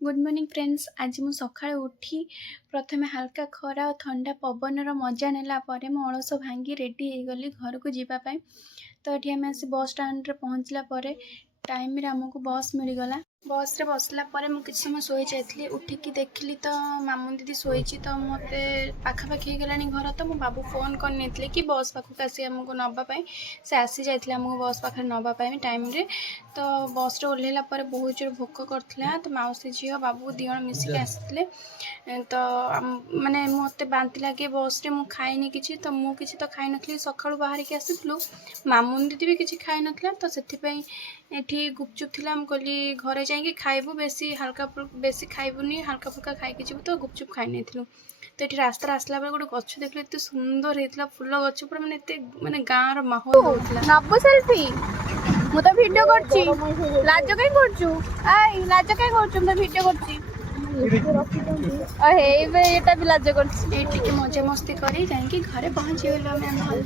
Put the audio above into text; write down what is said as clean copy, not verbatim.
Good morning friends. आज मु सकाळ उठी प्रथमे हल्का खरा और ठंडा पवनर मजा नेला परे मो अलस भांगी रेडी हो गली घर को जीवाई। तो ये आम आसी बस स्टाण्ड रे पहुँचला परे टाइम रे आमको बस मिलगला। बस रे बसला परे मु किछ समय सोई जाइतली। उठिकी देखली तो मामू दीदी सोईची। तो मते पाखापाखि गलानी घर। तो मो बाबू फोन कर कि बस पाखक आसी आमको नापाई से आसी जाइए आमको बस पाखे नापाई टाइम रे। तो बस रे ओह्लैला परे बहुत जोर भोक करथिला। तो माउसी झील बाबू दी जण मिसिक आसते। तो माने मते बांति लगे बस रे। मु खाइनी किछि। तो मु किछि तो खाइ नथली। सकाळु बाहर के आसिथलु मामू दीदी भी किछि खाइ नथला। तो सेथिपई एठी गुपचुप थिला। हम कहली घरे जाइए खाइबू, बेसी हल्का बेसी खाइबुनी, हल्का फुल्का खाइके जीवु। तो गुपचुप खाइ नथिलु। तो ये रास्ता आसला बेले गोटे गछ देखले एत सुंदर होता फुल गछ पूरा माने एत माने गाँव रो माहौल होता। नब्बू सेल्फी मु तो वीडियो करछि। लाज काई करछु? आई लाज काई करछु? मैं वीडियो करछि। ए हे एटा भी लाज करछि। ए टिके मजा मस्ती करी जाइए घरे पहुँची गलो।